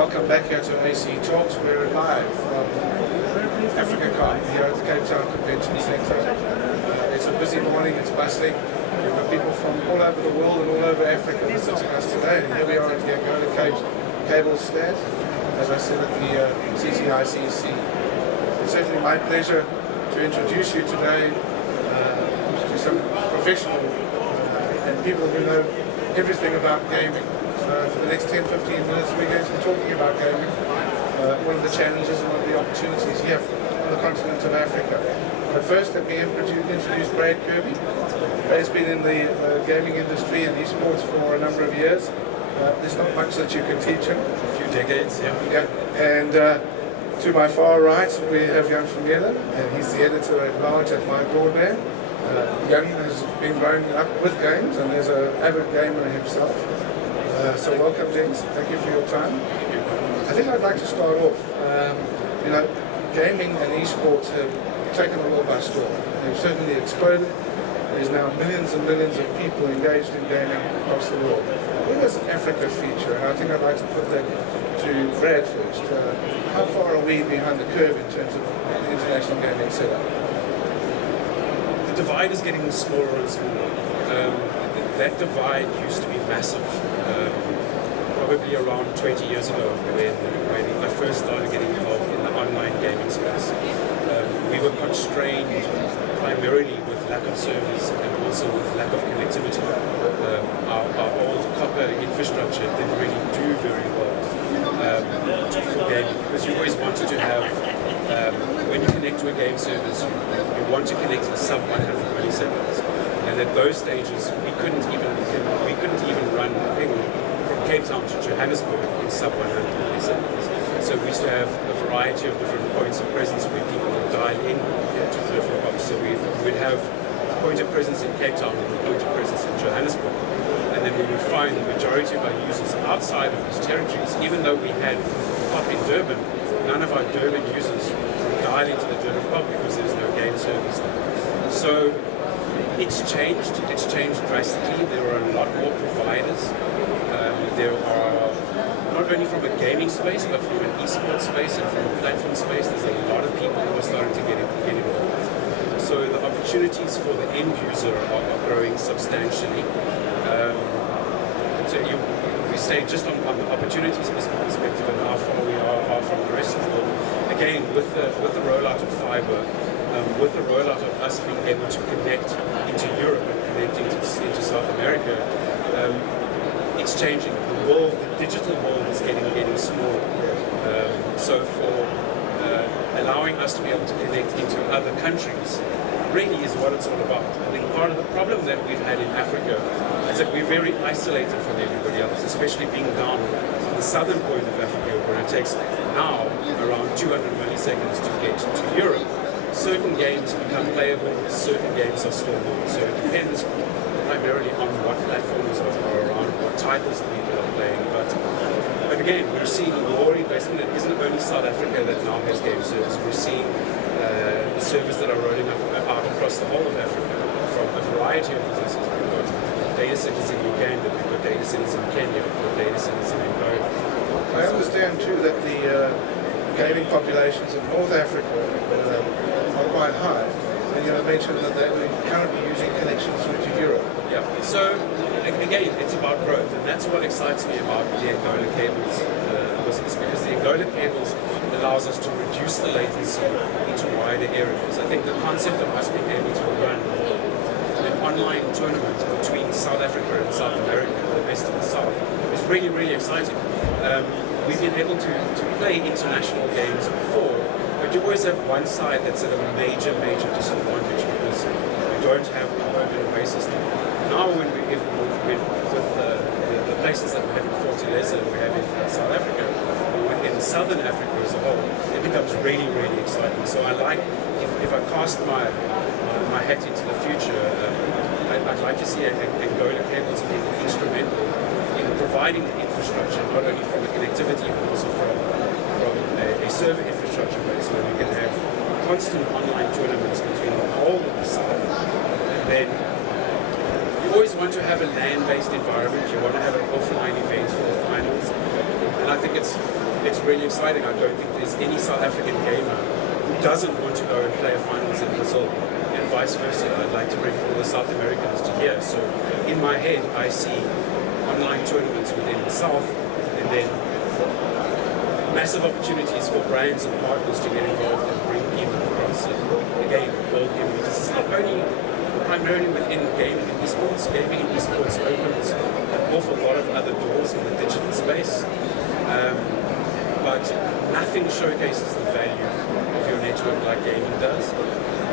Welcome back here to AC Talks. We're live from AfricaCom here at the Cape Town Convention Centre. It's a busy morning, it's bustling. We've got people from all over the world and all over Africa visiting us today. And here we are at the Angola cable stand, as I said, at the CCICC. It's certainly my pleasure to introduce you today to some professional and people who know everything about gaming. So for the next 10-15 minutes we're going to be talking about gaming, one of the challenges and one of the opportunities here on the continent of Africa. But first let me introduce Brad Kirby. Brad's been in the gaming industry and eSports for a number of years. There's not much that you can teach him. A few decades, yeah. And to my far right we have Vermeulen, and he's the editor at large at MyBroadband. Jan has been growing up with games and is an avid gamer himself. So welcome, gents. Thank you for your time. I think I'd like to start off. Gaming and esports have taken the world by storm. They've certainly exploded. There's now millions and millions of people engaged in gaming across the world. Where does Africa feature? And I think I'd like to put that to Brad first. How far are we behind the curve in terms of the international gaming setup? The divide is getting smaller and smaller. That divide used to be massive. Probably around 20 years ago when I first started getting involved in the online gaming space. We were constrained primarily with lack of service and also with lack of connectivity. Our old copper infrastructure didn't really do very well for gaming, because you always wanted to have, when you connect to a game service, you want to connect in sub 100 milliseconds. And at those stages, we couldn't even run a ping from Cape Town to Johannesburg in sub 100 milliseconds. So we used to have a variety of different points of presence where people would dial in to the different boxes. So we'd have a point of presence in Cape Town and a point of presence in Johannesburg. And then we would find the majority of our users outside of these territories, even though we had pop in Durban, none of our Durban users would dial into the Durban pop because there's no game service. So it's changed drastically. There are a lot more providers. There are, not only from a gaming space, but from an eSports space and from a platform space, there's a lot of people who are starting to get involved. So the opportunities for the end user are growing substantially. So we stay just on the opportunities perspective and how far we are from the rest of the world. Again, with the rollout of fiber, with the rollout of us being able to connect into Europe and connecting into South America, it's changing. The digital world is getting smaller. So for allowing us to be able to connect into other countries really is what it's all about. I think part of the problem that we've had in Africa is that we're very isolated from everybody else, especially being down on the southern point of Africa, where it takes now around 200 milliseconds to get to Europe. Certain games become playable, certain games are still not. So it depends primarily on what platforms are around, what titles people are playing. But again, we're seeing more investment. It isn't only South Africa that now has game service. We're seeing the service that are rolling out across the whole of Africa from a variety of businesses. We've got data centers in Uganda, we've got data centers in Kenya, we've got data centers in Angola. I understand too that the gaming populations in North Africa are quite high, and you mentioned that they were currently using connections through to Europe. Yeah, so again, it's about growth, and that's what excites me about the Angola cables, because the Angola cables allows us to reduce the latency into wider areas. I think the concept of us being able to run an online tournament between South Africa and South America, the best of the South, is really, really exciting. We've been able to play international games before, but you always have one side that's at a major disadvantage because we don't have a home and away system. Now with the places that we have in Fortaleza, we have in South Africa, or within Southern Africa as a whole, it becomes really, really exciting. So I like, if I cast my hat into the future, I'd like to see Angola cables being instrumental in providing the infrastructure, not only from the connectivity, but also from a server infrastructure base where we can have constant online tournaments between the whole of the South. And then you always want to have a land-based environment. You want to have an offline event for the finals. And I think it's it's really exciting. I don't think there's any South African gamer who doesn't want to go and play a finals in Brazil, and vice versa. I'd like to bring all the South Americans to here. So in my head, I see online tournaments within the South, and then massive opportunities for brands and partners to get involved and bring people across. And again, build communities. It's not only primarily within gaming and eSports. Gaming and eSports opens an awful lot of other doors in the digital space, but nothing showcases the value of your network like gaming does.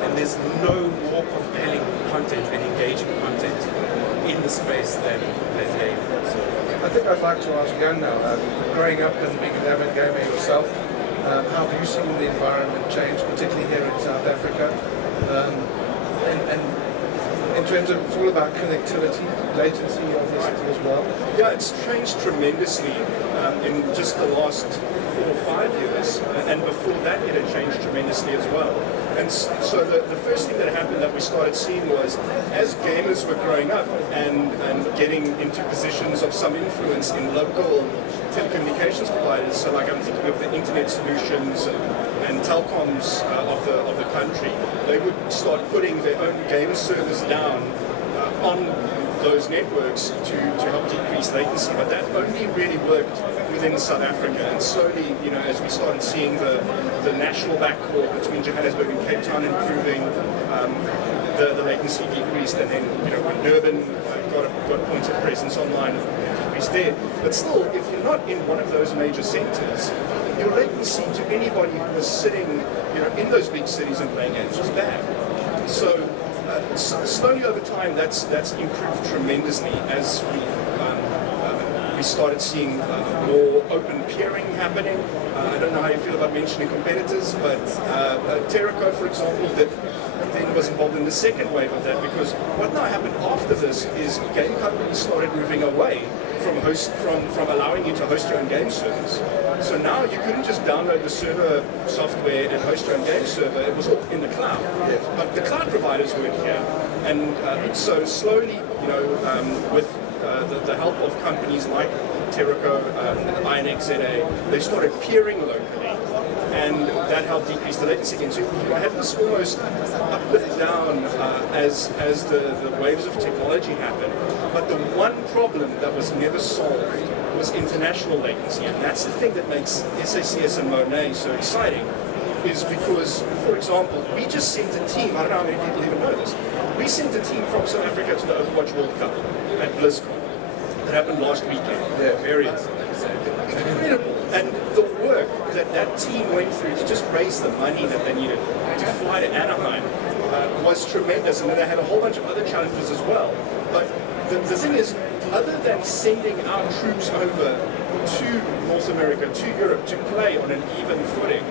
And there's no more compelling content and engaging content in the space than gaming. So, I think I'd like to ask Jan now, growing up and being an avid gamer yourself, how have you seen the environment change, particularly here in South Africa? And in terms of, it's all about connectivity, latency obviously as well. Yeah, it's changed tremendously in just the last 4 or 5 years, and before that it had changed tremendously as well. And so the first thing that happened that we started seeing was, as gamers were growing up and getting into positions of some influence in local telecommunications providers, so like I'm thinking of the internet solutions and telecoms of the country, they would start putting their own game servers down on those networks to help decrease latency. But that only really worked within South Africa, and slowly, as we started seeing the national backhaul between Johannesburg and Cape Town improving, the latency decreased, and then when Durban got points of presence online, decreased there. But still, if you're not in one of those major centres, your latency to anybody who was sitting in those big cities and playing games was bad. So slowly over time, that's improved tremendously as we started seeing more open peering happening. I don't know how you feel about mentioning competitors, but Terraco, for example, that then was involved in the second wave of that, because what now happened after this is game companies started moving away from allowing you to host your own game servers. So now you couldn't just download the server software and host your own game server. It was all in the cloud. Yes. But the cloud providers weren't here. And so slowly, with the help of companies like Terraco, INXZA, they started peering locally, and that helped decrease the latency again. So you had this almost up and down as the waves of technology happened. But the one problem that was never solved was international latency, and that's the thing that makes SACS and Monet so exciting, is because, for example, we just sent a team, I don't know how many people even know this, we sent a team from South Africa to the Overwatch World Cup at BlizzCon. That happened last weekend. Yeah, very incredible. And the work that team went through to just raise the money that they needed to fly to Anaheim was tremendous. And then they had a whole bunch of other challenges as well. But the thing is, other than sending our troops over to North America, to Europe, to play on an even footing,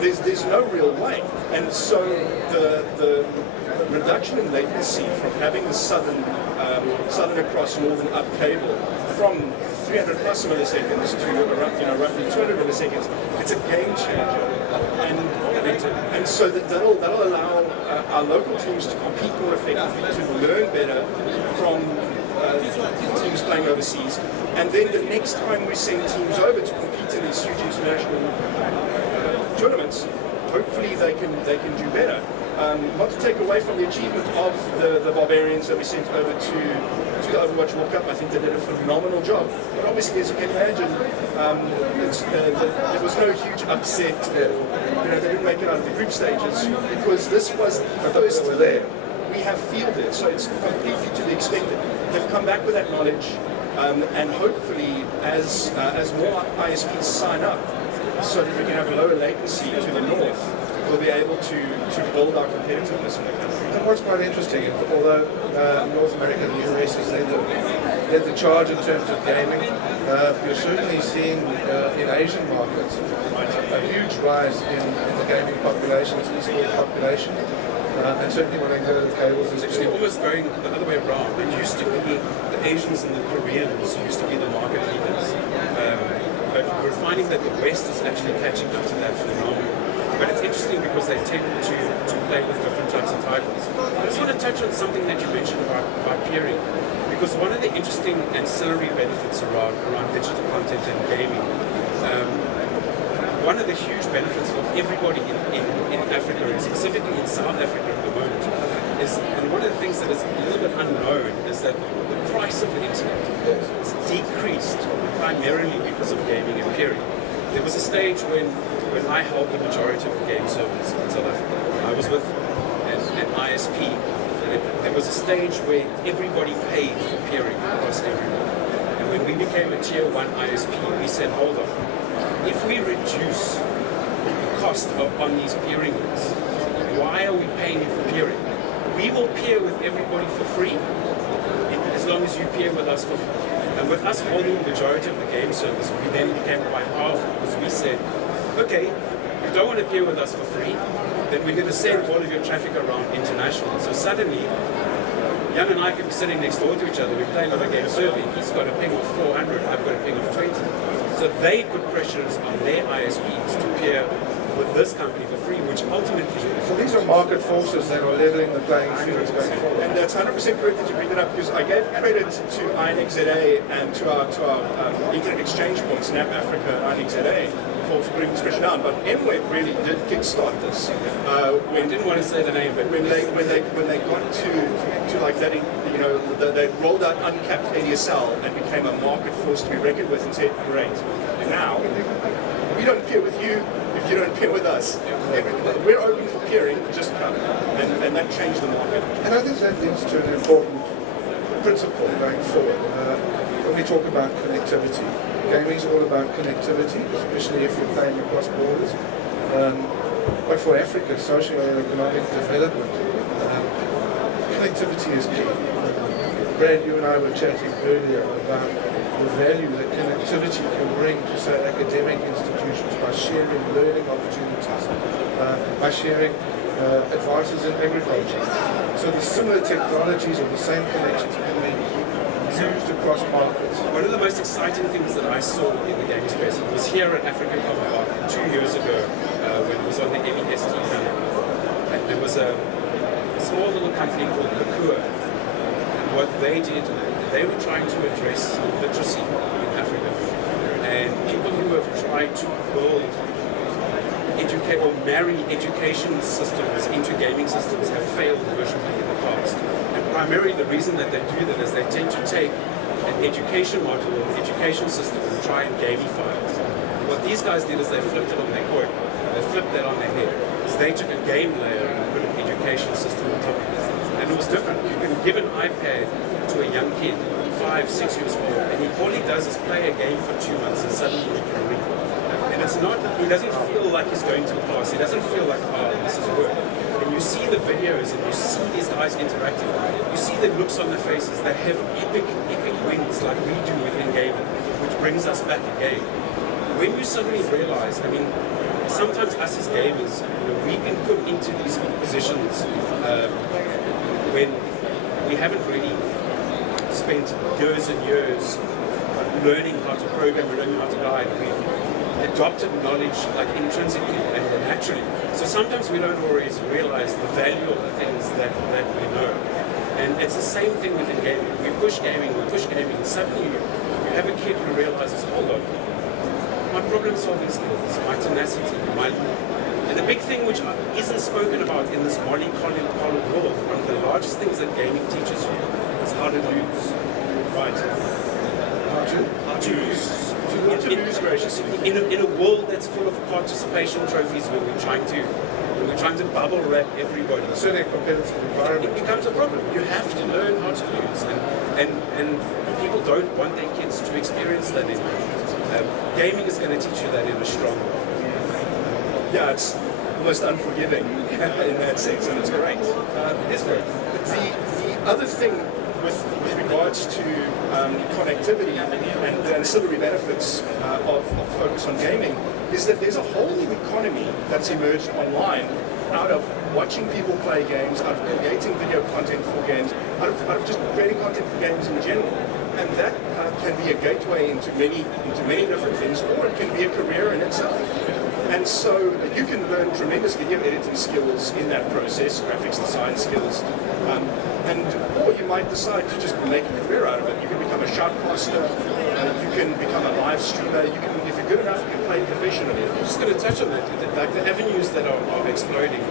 there's no real way. And so the reduction in latency from having the southern across northern up cable from 300 plus milliseconds to roughly 200 milliseconds, it's a game changer. And so that'll allow our local teams to compete more effectively, to learn better from teams playing overseas. And then the next time we send teams over to compete in these huge international tournaments, hopefully they can do better. Not to take away from the achievement of the Barbarians that we sent over to the Overwatch World Cup. I think they did a phenomenal job. But obviously, as you can imagine, there was no huge upset. They didn't make it out of the group stages because this was the first there. We have fielded, so it's completely to be expected. They've come back with that knowledge, and hopefully, as more ISPs sign up, so that we can have lower latency to the north, we'll be able to build our competitiveness in the country. And what's quite interesting, although North America and the US has led the charge in terms of gaming, you're certainly seeing in Asian markets a huge rise in the gaming population, eSports population. And certainly when I go to the cables, it's actually almost going the other way around. It used to be the Asians and the Koreans used to be the market leaders. But we're finding that the West is actually catching up to that phenomenon. But it's interesting because they tend to play with different types of titles. I just want to touch on something that you mentioned about peering. Because one of the interesting ancillary benefits around digital content and gaming one of the huge benefits for everybody in Africa, and specifically in South Africa at the moment, is, and one of the things that is a little bit unknown, is that the price of the internet has decreased primarily because of gaming and peering. There was a stage when I held the majority of the game servers in South Africa. I was with an ISP, and there was a stage where everybody paid for peering across everyone. And when we became a tier 1 ISP, we said, hold on, if we reduce the cost on these peering links, why are we paying for peering? We will peer with everybody for free, as long as you peer with us for free. And with us holding the majority of the game servers, we then became quite powerful, because we said, okay, you don't want to peer with us for free, then we're going to send all of your traffic around international. So suddenly, Jan and I could be sitting next door to each other, we're playing on a game server, he's got a ping of 400, I've got a ping of 20. So they put pressures on their ISPs to peer with this company for free, which ultimately... So these are market forces that are leveling the playing field going forward. And that's 100% correct that you bring that up, because I gave credit to INXZA and to our Internet Exchange points, NAP Africa, INXZA, for putting this pressure down. But MWeb really did kickstart this. We didn't want to say the name, but when they got to like that, you know, they rolled out uncapped ADSL and became a market force to be reckoned with, and said, great, now we don't peer with you if you don't peer with us. We're open for peering, just come. And that changed the market. And I think that leads to an important principle going forward. When we talk about connectivity, gaming is all about connectivity, especially if you're playing across borders. But for Africa, socio-economic development, connectivity is key. Brad, you and I were chatting earlier about the value that connectivity can bring to, say, academic institutions by sharing learning opportunities, by sharing advances in agriculture. So the similar technologies or the same connections can be used across markets. One of the most exciting things that I saw in the gaming space was here at AfricaCom about 2 years ago, when it was on the MEST panel. And there was a small little company called Kakua. And what they did, they were trying to address literacy in Africa. And people who have tried to build or marry education systems into gaming systems have failed miserably in the past. And primarily the reason that they do that is they tend to take an education model or an education system and try and gamify it. What these guys did is they flipped it on their coin. They flipped that on their head. So they took a game layer and put an education system on top of it. And it was different. You can give an iPad to a young kid, 5, 6 years old, and all he does is play a game for 2 months and suddenly he can read. And it's not, he doesn't feel like he's going to a class. He doesn't feel like, oh, this is work. And you see the videos and you see these guys interacting. You see the looks on their faces. They have epic wins like we do within gaming, which brings us back again. When you suddenly realize, I mean, sometimes us as gamers, you know, we can put into these positions when we haven't really spent years and years learning how to program, learning how to guide. We've adopted knowledge like intrinsically and naturally. So sometimes we don't always realize the value of the things that we know. And it's the same thing within gaming. We push gaming, and suddenly you have a kid who realizes, hold on, my problem-solving skills, my tenacity, and the big thing which isn't spoken about in this molly-collared world, one of the largest things that gaming teaches you is how to lose. Right. How to lose. In a world that's full of participation trophies where we're trying to bubble wrap everybody. Certainly a competitive environment. It becomes a problem. You have to learn how to lose, and people don't want their kids to experience that anymore. Gaming is going to teach you that in a strong way. Yeah, it's almost unforgiving in that sense, and it's great. It is great. The other thing with regards to connectivity and the ancillary benefits of focus on gaming is that there's a whole new economy that's emerged online out of watching people play games, out of creating video content for games, out of just creating content for games in general. And that can be a gateway into many different things, or it can be a career in itself. And so you can learn tremendous video editing skills in that process, graphics design skills, or you might decide to just make a career out of it. You can become a shoutcaster, you can become a live streamer, you can, if you you're good enough, you can play professionally. I'm just going to touch on that. Like the avenues that are exploding,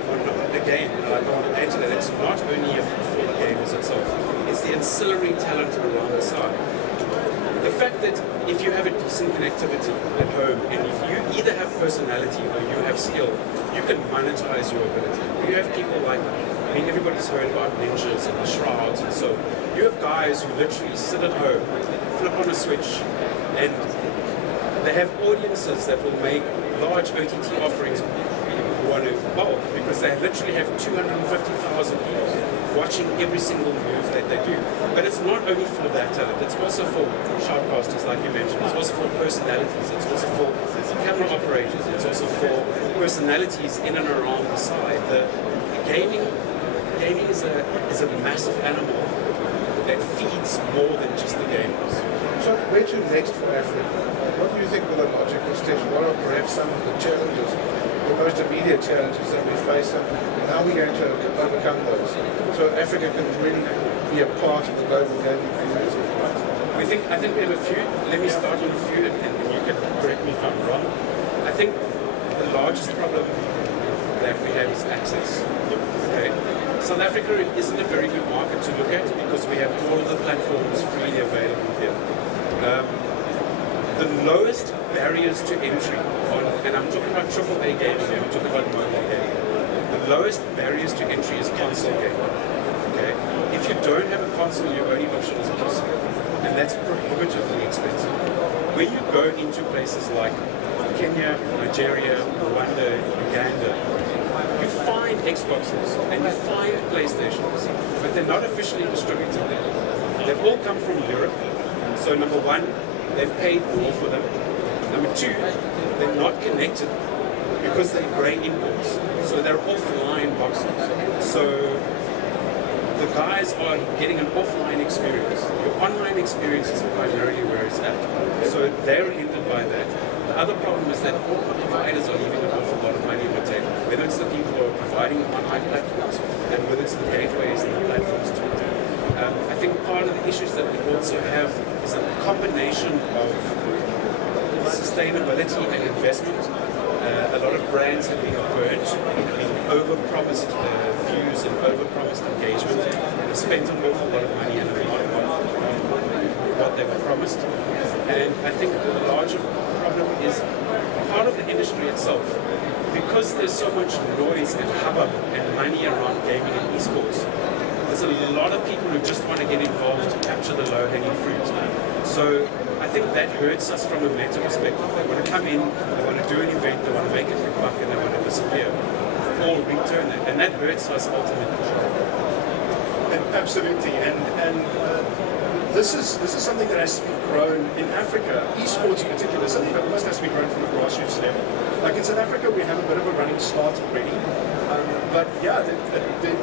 again, I want to add to that, it's not only for the gamers itself, it's the ancillary talent around the side. The fact that if you have a decent connectivity at home, and if you either have personality or you have skill, you can monetize your ability. You have people like, I mean, everybody's heard about ninjas and the shrouds, and so you have guys who literally sit at home, flip on a switch, and they have audiences that will make large OTT offerings want to bulk because they literally have 250,000 people watching every single move that they do. But it's not only for that talent, it's also for shoutcasters, like you mentioned, it's also for personalities, it's also for camera operators, it's also for personalities in and around the side. The gaming is a massive animal that feeds more than just the gamers. So where to next for Africa? What do you think are the logical steps? What are perhaps some of the challenges, the most immediate challenges that we face, and how are we going to overcome those? So Africa can really be a part of the global gaming community. I think we have a few. Let me start on a few, and you can correct me if I'm wrong. I think the largest problem that we have is access. Okay. South Africa isn't a very good market to look at because we have all of the platforms freely available here. The lowest barriers to entry and I'm talking about AAA gaming, I'm talking about mobile gaming. The lowest barriers to entry is console gaming. Okay? If you don't have a console, your only option is PC. And that's prohibitively expensive. When you go into places like Kenya, Nigeria, Rwanda, Uganda, you find Xboxes and you find PlayStations, but they're not officially distributed there. They've all come from Europe. So number one, they've paid more for them. Number two, they're not connected because they're grey imports. So they're offline boxes. So the guys are getting an offline experience. Your online experience is primarily where it's at. So they're hindered by that. The other problem is that all the providers are leaving an awful lot of money on the table. Whether it's the people who are providing online platforms and whether it's the gateways and the platforms too. I think part of the issues that we also have is a combination of sustainability and investment. A lot of brands have been burnt, being over-promised views and over-promised engagement, and spent an awful lot of money and a lot on what they were promised. And I think the larger problem is part of the industry itself. Because there's so much noise and hubbub and money around gaming and eSports, there's a lot of people who just want to get involved to capture the low-hanging fruit. So I think that hurts us from a meta perspective. They want to come in, they want to do an event, they want to make a quick buck, and they want to disappear. Or return it, and that hurts us ultimately. Absolutely, and this is something that has to be grown in Africa. Esports in particular, something that almost has to be grown from a grassroots level. Like in South Africa, we have a bit of a running start already. But yeah,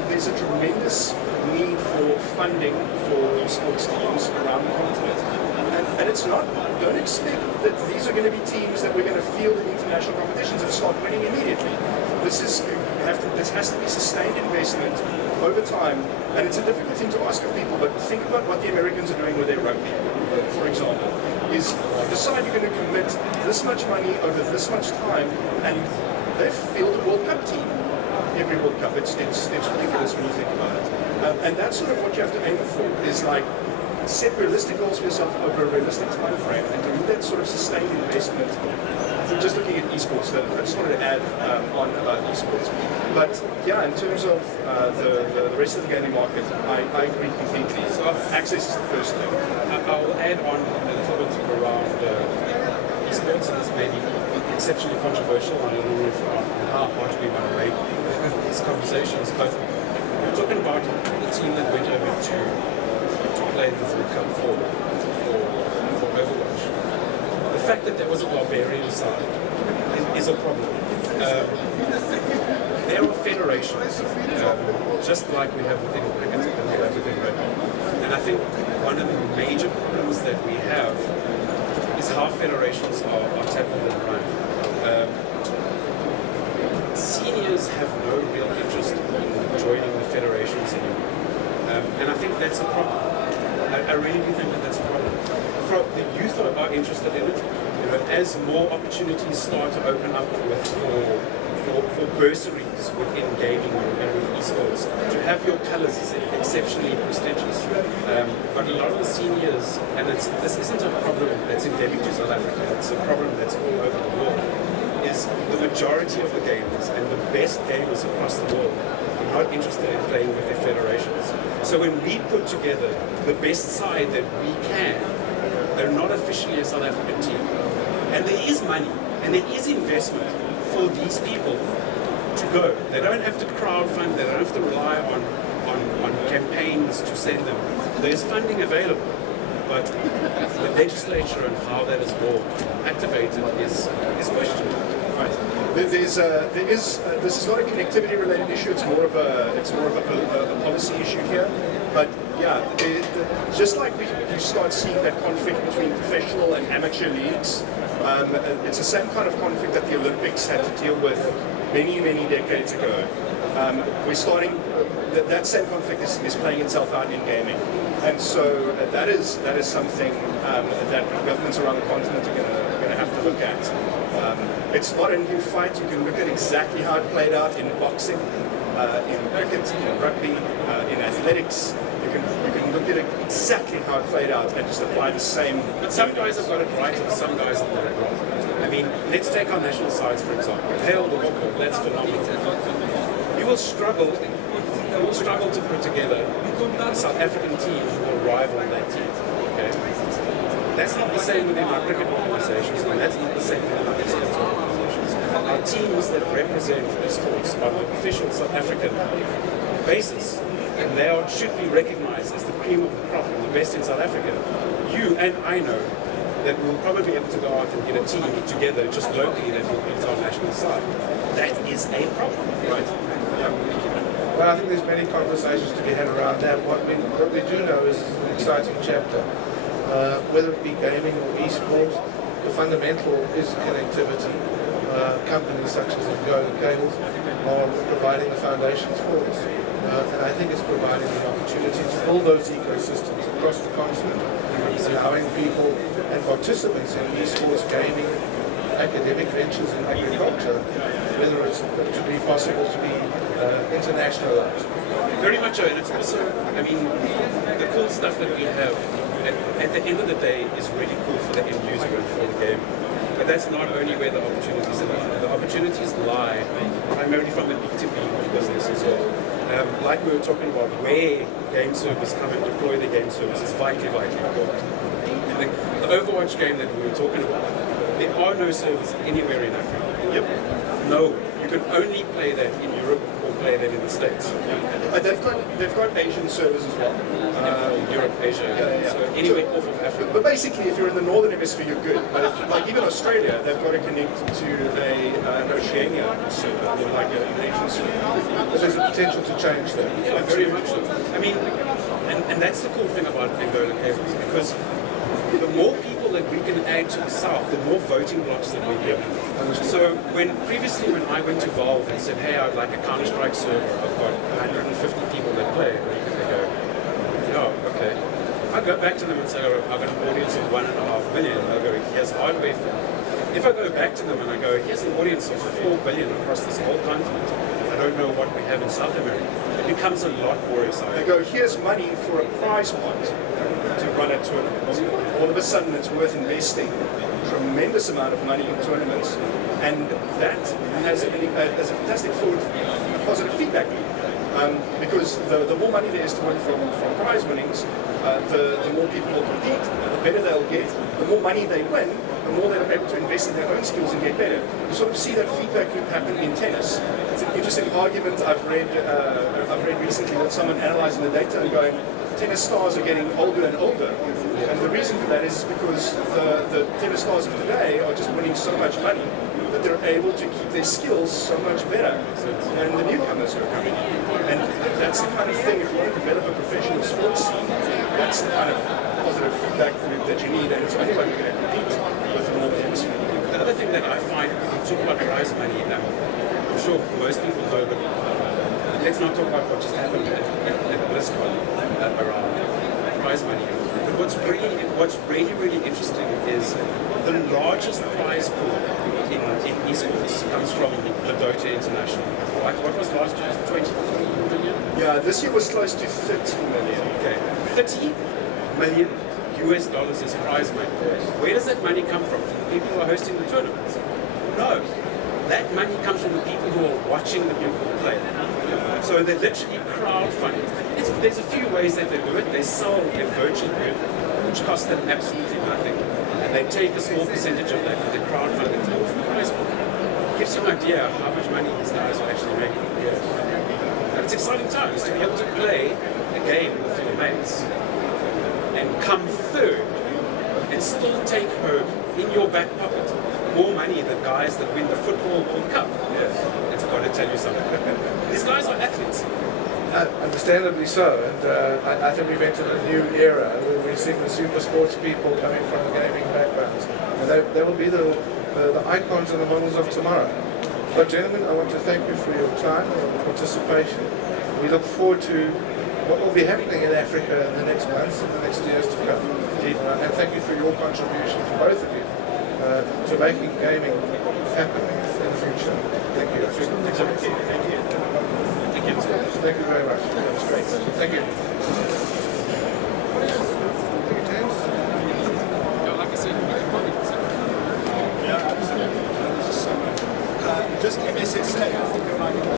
there's a tremendous need for funding for esports teams around the continent. And it's not, don't expect that these are going to be teams that we're going to field in international competitions and start winning immediately. This has to be sustained investment over time. And it's a difficult thing to ask of people, but think about what the Americans are doing with their rugby, for example. Is decide you're going to commit this much money over this much time, and they've fielded a World Cup team. Every World Cup, it's ridiculous when you think about it. And that's sort of what you have to aim for, is like set realistic goals for yourself over a realistic time frame, and do that sort of sustained investment. Just looking at esports, I just wanted to add on about esports. But yeah, in terms of the rest of the gaming market, I agree completely. So access is the first thing. I'll add on a little bit around esports, and this may be exceptionally controversial. I don't know how hard we want to make these conversations, but we're talking about the team that went over to play the World Cup for Overwatch. The fact that there was a barbarian side is a problem. There are federations, just like we have within cricket and we have within rugby. And I think one of the major problems that we have is how federations are tackled and run. Seniors have no real interest in joining the federations anymore. And I think that's a problem. I really do think that that's a problem. The youth are interested in it. as more opportunities start to open up for bursaries within gaming and with eSports, to have your colours is exceptionally prestigious. But a lot of the seniors, and this isn't a problem that's endemic to South Africa, it's a problem that's all over the world, is the majority of the gamers and the best gamers across the world are not interested in playing with their federations. So when we put together the best side that we can, they're not officially a South African team. And there is money and there is investment for these people to go. They don't have to crowdfund, they don't have to rely on campaigns to send them. There's funding available, but the legislature and how that is all activated is questionable. Right. This is not a connectivity related issue, it's more of a policy issue here. But yeah, just like you start seeing that conflict between professional and amateur leagues, it's the same kind of conflict that the Olympics had to deal with many decades ago. We're starting, that same conflict is playing itself out in gaming. And so that is something that governments around the continent are going to have to look at. It's not a new fight. You can look at exactly how it played out in boxing, in cricket, in rugby, in athletics. You can look at it exactly how it played out and just apply the same. But some guys have got it right and some guys have got it wrong. I mean, let's take our national sides for example. Hail the Boko, that's phenomenal. You will struggle to put together a South African team who will rival that team. Okay? That's not the same within our cricket organisations, and that's not the same within our eSports organisations. Our teams that represent eSports on an official South African basis, and they should be recognised as the cream of the crop and the best in South Africa. You and I know that we'll probably be able to go out and get a team together just locally that will beat our national side. That is a problem, right? Yeah. Well, I think there's many conversations to be had around that. What we do know is it's an exciting chapter. Whether it be gaming or esports, the fundamental is connectivity. Companies such as Angola Cables are providing the foundations for this. And I think it's providing the opportunity to build those ecosystems across the continent, allowing people and participants in esports, gaming, academic ventures in agriculture, whether it's to be possible to be internationalized. Very much so, and it's also, I mean, the cool stuff that we have at the end of the day is really cool for the end user and for the game. But that's not only where the opportunities lie. The opportunities lie primarily from the B2B business as well. Like we were talking about, where game servers come and deploy the game servers is vitally important. The Overwatch game that we were talking about, there are no servers anywhere in Africa. Yep. No, you can only play that in Europe or play that in the States. They've got Asian servers as well. Europe, Asia, so anywhere off of Africa. But basically, if you're in the northern hemisphere, you're good. But like even Australia, they've got to connect to an Oceania server, or like an Asian server. But there's a potential to change that. Yeah, very much so. I mean, and that's the cool thing about Angola Cables, because the more people that we can add to the south, the more voting blocks that we get. So previously when I went to Valve and said, hey, I'd like a Counter-Strike server, I've got 150 people that play, they go, oh, okay. If I go back to them and say, oh, I've got an audience of 1.5 million, they'll go, here's hardware for them. If I go back to them and I go, here's an audience of 4 billion across this whole continent, I don't know what we have in South America, it becomes a lot more exciting. They go, here's money for a prize pot to run a tournament. All of a sudden it's worth investing a tremendous amount of money in tournaments, and that has a fantastic positive feedback loop. Because the more money there is to win from prize winnings, the more people will compete, the better they'll get, the more money they win, the more they're able to invest in their own skills and get better. You sort of see that feedback loop happen in tennis. It's an interesting argument I've read recently with someone analysing the data and going, tennis stars are getting older and older. And the reason for that is because the tennis stars of today are just winning so much money that they're able to keep their skills so much better than the newcomers who are coming in. And that's the kind of thing, if you want to develop a professional sports scene, that's the kind of positive feedback loop that you need, and it's only when you're going to compete with the Northern Hemisphere. The other thing that I find, when you talk about prize money, I'm sure most people know, but let's not talk about what just happened at BlizzCon around prize money. But what's really interesting is the largest prize pool in eSports comes from Moderator International. Right? What was last year? 23 million? Yeah, this year was close to 30 million. Okay, 30 million US dollars is prize money. Where does that money come from? From the people who are hosting the tournaments? No. That money comes from the people who are watching the people play. So they literally crowdfund. There's a few ways that they do it. They sell a virtual good, which costs them absolutely nothing. And they take a small percentage of that and they crowdfund it towards the prize pool. Gives you an idea of how much money these guys are actually making. And it's exciting times to be able to play a game with your mates and come third and still take home in your back pocket more money than guys that win the football World Cup. It's got to tell you something. These guys are athletes. Understandably so, and I think we've entered a new era where we're seeing the super sports people coming from the gaming backgrounds, and they will be the icons and the models of tomorrow. But gentlemen, I want to thank you for your time and participation. We look forward to what will be happening in Africa in the next months and the next years to come. And thank you for your contribution to both of you to making gaming happen in the future. Thank you. Thank you. Thank you very much. That was great. Thank you.